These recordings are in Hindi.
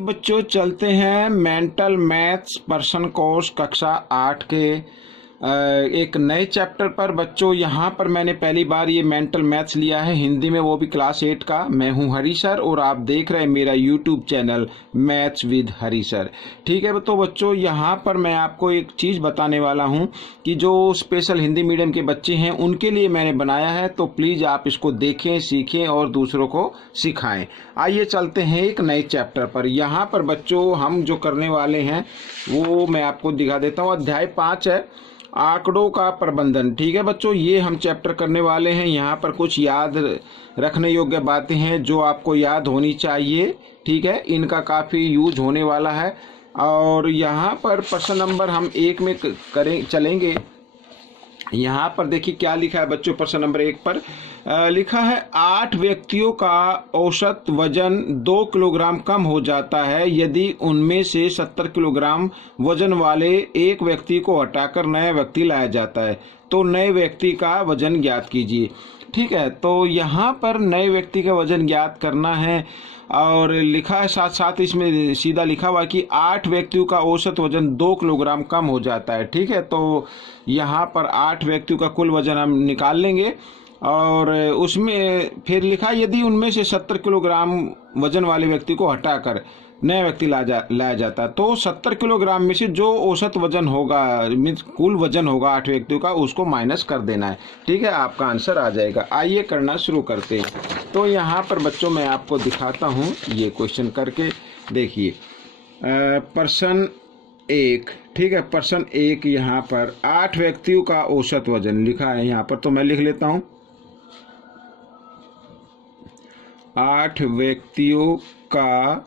बच्चों चलते हैं मेंटल मैथ्स पर्सन कोर्स कक्षा 8 के एक नए चैप्टर पर। बच्चों यहाँ पर मैंने पहली बार ये मेंटल मैथ्स लिया है हिंदी में, वो भी क्लास 8 का। मैं हूँ हरी सर और आप देख रहे हैं मेरा YouTube channel maths with Hari sir. ठीक है, तो बच्चों यहाँ पर मैं आपको एक चीज़ बताने वाला हूँ कि जो स्पेशल हिंदी मीडियम के बच्चे हैं उनके लिए मैंने बनाया है, तो प्लीज़ आप इसको देखें, सीखें और दूसरों को सिखाएं। आइए चलते हैं एक नए चैप्टर पर। यहाँ पर बच्चों हम जो करने वाले हैं वो मैं आपको दिखा देता हूँ। अध्याय 5 है, आंकड़ों का प्रबंधन। ठीक है बच्चों, ये हम चैप्टर करने वाले हैं। यहाँ पर कुछ याद रखने योग्य बातें हैं जो आपको याद होनी चाहिए। ठीक है, इनका काफ़ी यूज होने वाला है। और यहाँ पर प्रश्न नंबर हम 1 में चलेंगे। यहाँ पर देखिए क्या लिखा है बच्चों। प्रश्न नंबर 1 पर लिखा है 8 व्यक्तियों का औसत वजन 2 किलोग्राम कम हो जाता है यदि उनमें से 70 किलोग्राम वजन वाले एक व्यक्ति को हटाकर नया व्यक्ति लाया जाता है, तो नए व्यक्ति का वजन ज्ञात कीजिए। ठीक है, तो यहाँ पर नए व्यक्ति का वजन ज्ञात करना है और लिखा है साथ साथ इसमें सीधा लिखा हुआ है कि 8 व्यक्तियों का औसत वजन 2 किलोग्राम कम हो जाता है। ठीक है, तो यहाँ पर 8 व्यक्तियों का कुल वजन हम निकाल लेंगे और उसमें फिर लिखा यदि उनमें से 70 किलोग्राम वजन वाले व्यक्ति को हटाकर नया व्यक्ति लाया जाता है, तो 70 किलोग्राम में से जो औसत वजन होगा मीन्स कुल वजन होगा 8 व्यक्तियों का, उसको माइनस कर देना है। ठीक है, आपका आंसर आ जाएगा। आइए करना शुरू करते हैं। तो यहाँ पर बच्चों मैं आपको दिखाता हूँ ये क्वेश्चन करके। देखिए प्रश्न 1, ठीक है, प्रश्न 1 यहाँ पर 8 व्यक्तियों का औसत वजन लिखा है। यहाँ पर तो मैं लिख लेता हूँ 8 व्यक्तियों का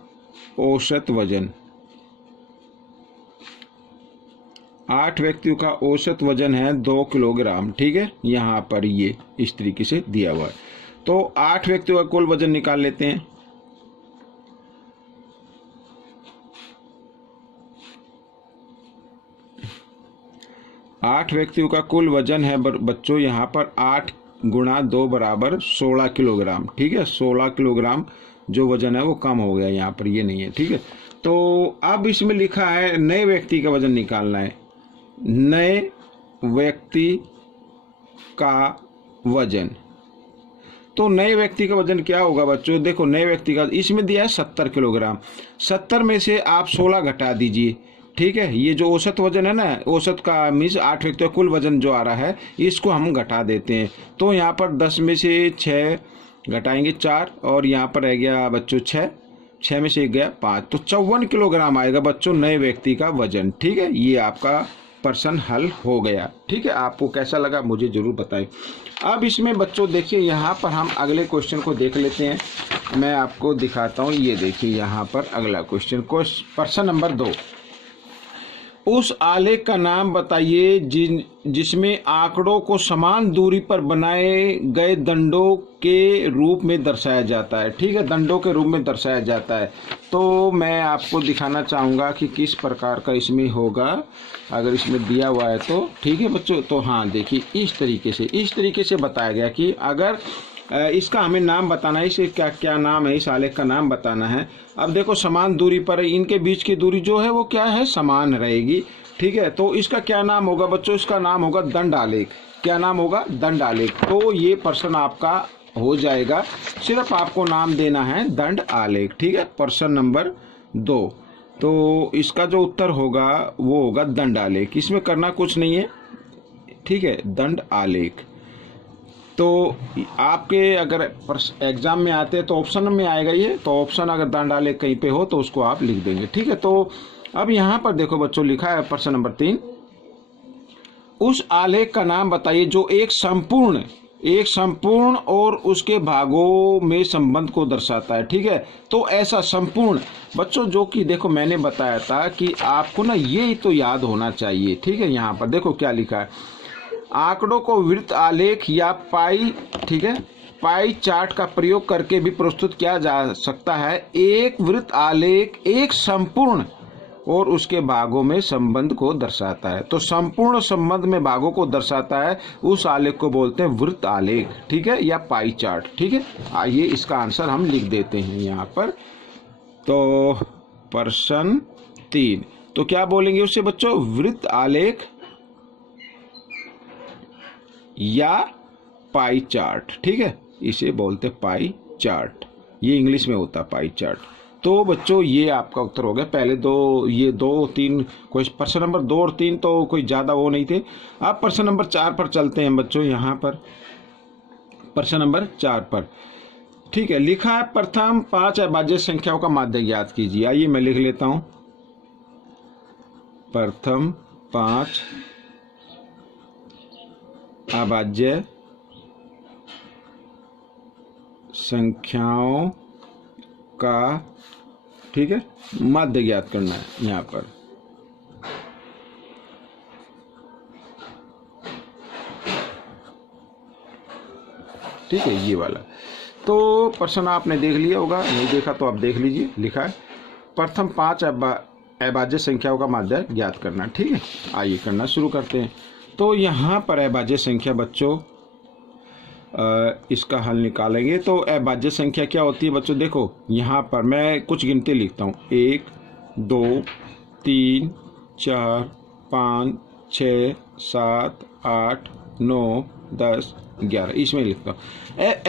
औसत वजन। 8 व्यक्तियों का औसत वजन है 2 किलोग्राम। ठीक है, यहाँ पर ये इस तरीके से दिया हुआ है। तो 8 व्यक्तियों का कुल वजन निकाल लेते हैं। आठ व्यक्तियों का कुल वजन है बच्चों यहाँ पर 8 गुणा 2 बराबर 16 किलोग्राम। ठीक है, 16 किलोग्राम जो वजन है वो कम हो गया, यहाँ पर ये नहीं है। ठीक है, तो अब इसमें लिखा है नए व्यक्ति का वजन निकालना है। नए व्यक्ति का वजन, तो नए व्यक्ति का वजन क्या होगा बच्चों? देखो नए व्यक्ति का इसमें दिया है 70 किलोग्राम। 70 में से आप 16 घटा दीजिए। ठीक है, ये जो औसत वजन है ना, औसत का मीन्स 8 व्यक्तियों का कुल वजन जो आ रहा है इसको हम घटा देते हैं। तो यहाँ पर 10 में से 6 घटाएंगे 4 और यहाँ पर रह गया बच्चों 6 में से 1 गया 5, तो 54 किलोग्राम आएगा बच्चों नए व्यक्ति का वजन। ठीक है, ये आपका प्रश्न हल हो गया। ठीक है, आपको कैसा लगा मुझे जरूर बताएं। अब इसमें बच्चों देखिए यहाँ पर हम अगले क्वेश्चन को देख लेते हैं। मैं आपको दिखाता हूँ, ये देखिए यहाँ पर अगला क्वेश्चन प्रश्न नंबर 2। उस आलेख का नाम बताइए जिसमें आंकड़ों को समान दूरी पर बनाए गए दंडों के रूप में दर्शाया जाता है। ठीक है, दंडों के रूप में दर्शाया जाता है। तो मैं आपको दिखाना चाहूँगा कि किस प्रकार का इसमें होगा, अगर इसमें दिया हुआ है तो। ठीक है बच्चों, तो हाँ देखिए इस तरीके से बताया गया कि अगर इसका हमें नाम बताना है, इसे क्या नाम है, इस आलेख का नाम बताना है। अब देखो समान दूरी पर इनके बीच की दूरी जो है वो क्या है, समान रहेगी। ठीक है, तो इसका क्या नाम होगा बच्चों? इसका नाम होगा दंड आलेख। क्या नाम होगा? दंड आलेख। तो ये प्रश्न आपका हो जाएगा, सिर्फ आपको नाम देना है दंड आलेख। ठीक है, प्रश्न नंबर 2। तो इसका जो उत्तर होगा वो होगा दंड आलेख। इसमें करना कुछ नहीं है। ठीक है, दंड आलेख। तो आपके अगर एग्जाम में आते हैं तो ऑप्शन में आएगा ये, तो ऑप्शन अगर दंड आलेख कहीं पे हो तो उसको आप लिख देंगे। ठीक है, तो अब यहाँ पर देखो बच्चों लिखा है प्रश्न नंबर 3। उस आलेख का नाम बताइए जो एक संपूर्ण और उसके भागों में संबंध को दर्शाता है। ठीक है, तो ऐसा संपूर्ण बच्चों जो कि देखो मैंने बताया था कि आपको ना ये तो याद होना चाहिए। ठीक है, यहाँ पर देखो क्या लिखा है, आंकड़ों को वृत्त आलेख या पाई, ठीक है, पाई चार्ट का प्रयोग करके भी प्रस्तुत किया जा सकता है। एक वृत्त आलेख एक संपूर्ण और उसके भागों में संबंध को दर्शाता है। तो संपूर्ण संबंध में भागों को दर्शाता है, उस आलेख को बोलते हैं वृत्त आलेख। ठीक है, या पाई चार्ट। ठीक है, आइए इसका आंसर हम लिख देते हैं यहाँ पर। तो प्रश्न 3। तो क्या बोलेंगे उससे बच्चों, वृत्त आलेख या पाई चार्ट। ठीक है, इसे बोलते पाई चार्ट, ये इंग्लिश में होता है पाई चार्ट। तो बच्चों ये आपका उत्तर हो गया। पहले दो, ये 2, 3 प्रश्न नंबर 2 और 3 तो कोई ज़्यादा वो नहीं थे। अब प्रश्न नंबर 4 पर चलते हैं बच्चों। यहाँ पर प्रश्न नंबर 4 पर, ठीक है, लिखा है प्रथम 5 अभाज्य संख्याओं का माध्य ज्ञात कीजिए। आइए मैं लिख लेता हूं, प्रथम 5 अभाज्य संख्याओं का, ठीक है, माध्य ज्ञात करना है यहां पर। ठीक है, ये वाला। तो प्रश्न आपने देख लिया होगा, नहीं देखा तो आप देख लीजिए। लिखा है प्रथम 5 अभाज्य संख्याओं का माध्य ज्ञात करना। ठीक है, आइए करना शुरू करते हैं। तो यहाँ पर अभाज्य संख्या बच्चों, इसका हल निकालेंगे। तो अभाज्य संख्या क्या होती है बच्चों, देखो यहाँ पर मैं कुछ गिनती लिखता हूँ, 1 2 3 4 5 6 7 8 9 10 11, इसमें लिखता हूँ।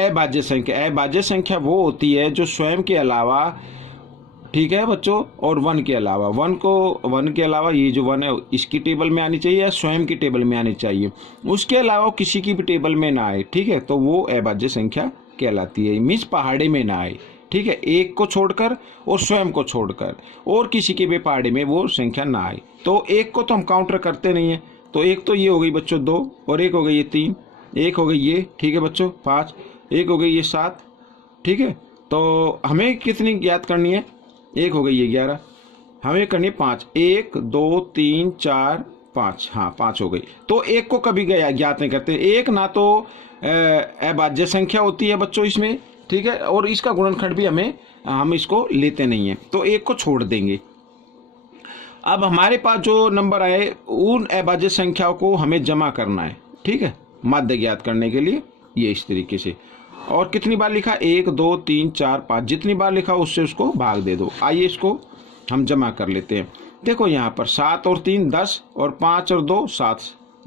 अभाज्य संख्या वो होती है जो स्वयं के अलावा, ठीक है बच्चों, और 1 के अलावा, 1 के अलावा ये जो 1 है इसकी टेबल में आनी चाहिए या स्वयं की टेबल में आनी चाहिए, उसके अलावा किसी की भी टेबल में ना आए। ठीक है, तो वो अभाज्य संख्या कहलाती है। मीन्स पहाड़े में ना आए। ठीक है, एक को छोड़कर और स्वयं को छोड़कर और किसी के भी पहाड़े में वो संख्या ना आए। तो एक को तो हम काउंटर करते नहीं है। तो एक तो ये हो गई बच्चों 2, और एक हो गई ये 3, एक हो गई ये, ठीक है बच्चों 5, एक हो गई ये 7। ठीक है, तो हमें कितनी ज्ञात करनी है, एक हो गई ये 11, हमें करनी है 5, 1 2 3 4 5, हाँ 5 हो गई। तो एक को कभी ज्ञात नहीं करते। एक ना तो अभाज्य संख्या होती है बच्चों इसमें, ठीक है, और इसका गुणनखंड भी हम इसको लेते नहीं है, तो एक को छोड़ देंगे। अब हमारे पास जो नंबर आए उन अभाज्य संख्याओं को हमें जमा करना है। ठीक है, माध्य ज्ञात करने के लिए ये इस तरीके से। और कितनी बार लिखा, 1 2 3 4 5, जितनी बार लिखा उससे उसको भाग दे दो। आइए इसको हम जमा कर लेते हैं। देखो यहाँ पर 7 और 3 10, और 5 और 2 7,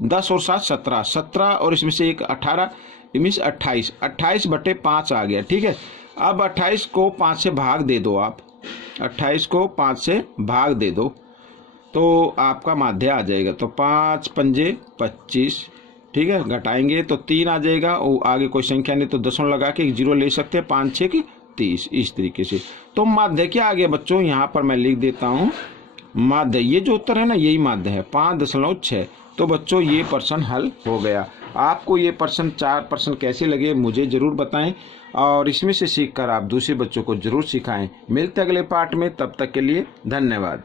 10 और 7 17, 17 और इसमें से एक 18, मीन्स 28, 28/5 आ गया। ठीक है, अब 28 को 5 से भाग दे दो आप, 28 को 5 से भाग दे दो तो आपका माध्य आ जाएगा। तो 5 पंजे 25, ठीक है, घटाएंगे तो 3 आ जाएगा, और आगे कोई संख्या नहीं तो दशमलव लगा के 0 ले सकते हैं, 5 6 की 30, इस तरीके से। तो माध्य क्या आ गया बच्चों, यहाँ पर मैं लिख देता हूँ माध्य, ये जो उत्तर है ना यही माध्य है, 5.6। तो बच्चों ये प्रश्न हल हो गया। आपको ये प्रश्न 4 प्रश्न कैसे लगे मुझे जरूर बताएं, और इसमें से सीखकर आप दूसरे बच्चों को जरूर सिखाएं। मिलते अगले पार्ट में, तब तक के लिए धन्यवाद।